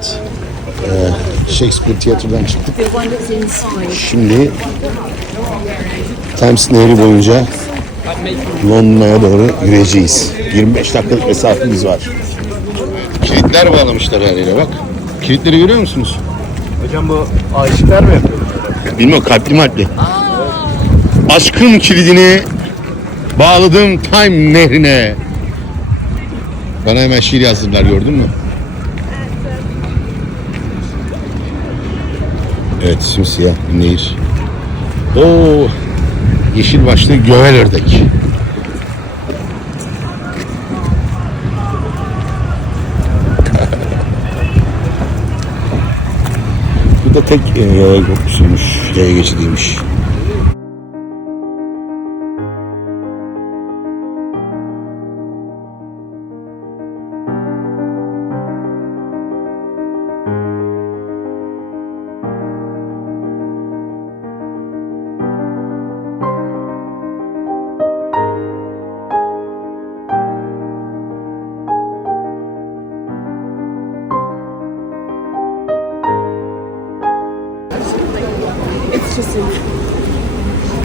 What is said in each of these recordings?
Evet. Ee, Shakespeare Tiyatro'dan çıktık. Şimdi Thames Nehri boyunca Londra'ya doğru yürüyeceğiz. 25 dakikalık mesafemiz var. Kilitler bağlamışlar her yere bak. Kilitleri görüyor musunuz? Hocam bu aşıklar mı yapıyor? Bilmiyorum kalpli malpli. Aşkın kilidini bağladım Time nehrine. Bana hemen şiir yazdılar gördün mü? Evet simsiyah bir nehir. Oo, yeşil başlı gövel ördek. Bu da tek e, yaya geçidiymiş.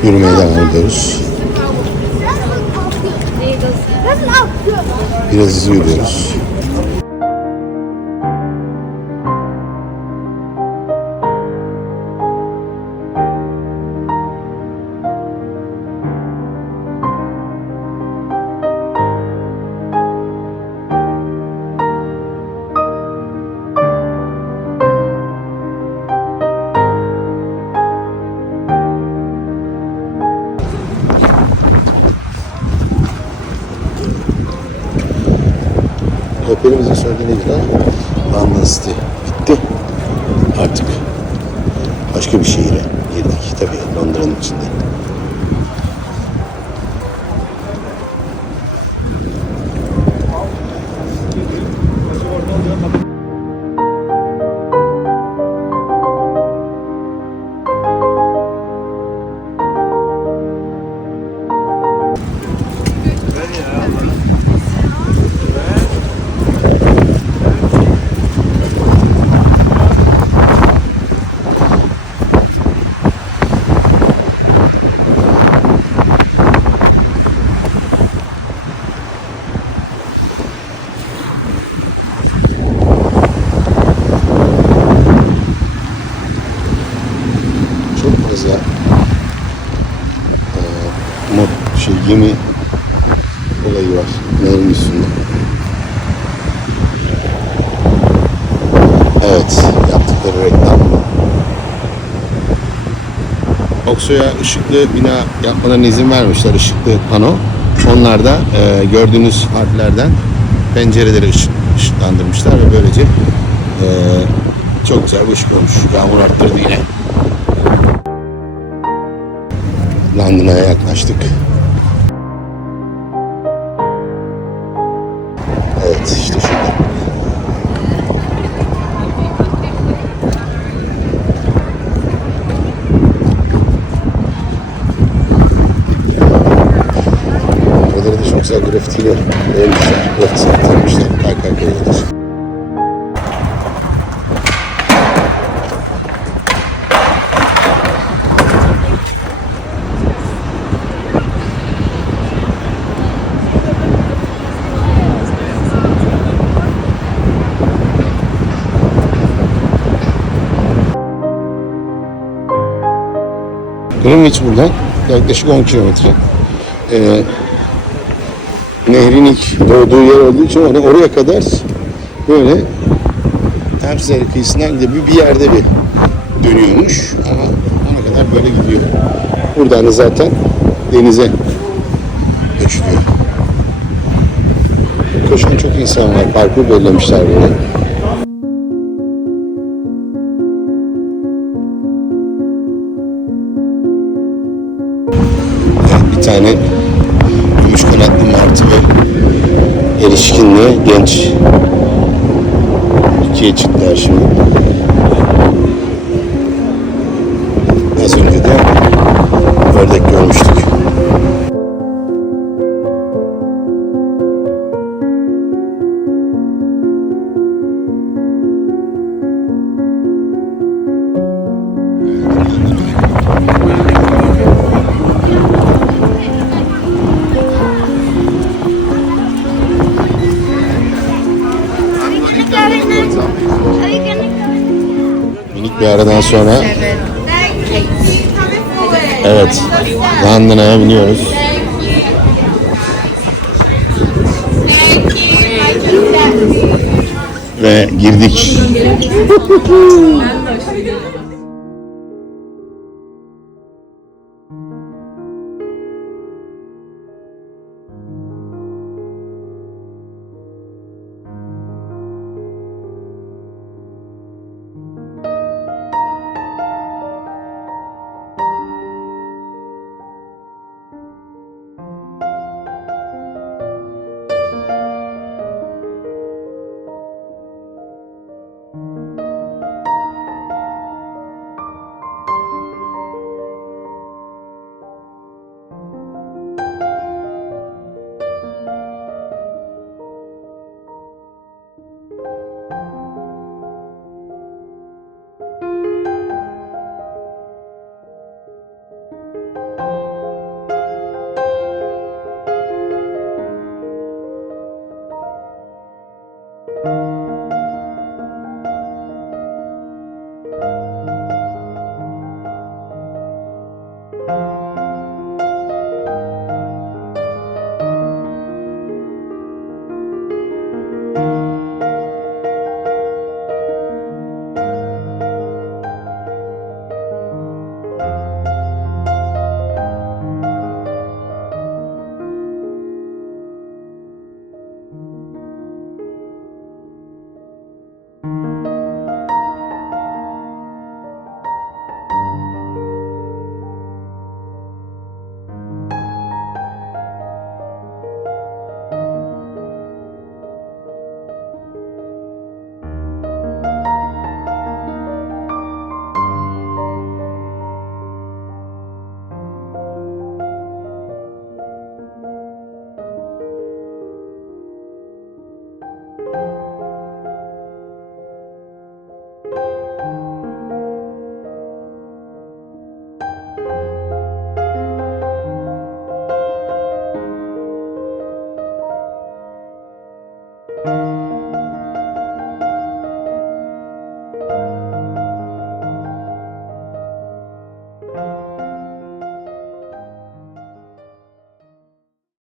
Yürümeye devam ediyoruz. Biraz hızlı yürüyoruz. Rehberimizin söylediğine göre London bitti. Artık başka bir şehire girdik. Tabii Londra'nın içinde. Gemi olayı var nehrin üstünde. Evet, yaptıkları reklam. Okso'ya ışıklı bina yapmalarına izin vermişler, ışıklı pano. Onlar da eee, gördüğünüz harflerden pencereleri ışık, ışıklandırmışlar ve böylece eee, çok güzel bir ışık olmuş. Yağmur arttırdı yine. London'a yaklaştık. Evet işte şurada. Buraları da çok güzel grafitiyle beğenmişler. Grafiti yaptırmışlar. Greenwich buradan yaklaşık 10 kilometre. Ee, nehrin ilk doğduğu yer olduğu için oraya, oraya kadar böyle Thames Nehri kıyısından. Bir, bir yerde bir dönüyormuş ama ona kadar böyle gidiyor. Buradan da zaten denize göçülüyor. Koşan çok insan var. Parkur belirlemişler böyle. Ve erişkinli genç ikiye çıktılar şimdi. Az önce de bir aradan sonra. Evet. London'a biniyoruz. Ve girdik.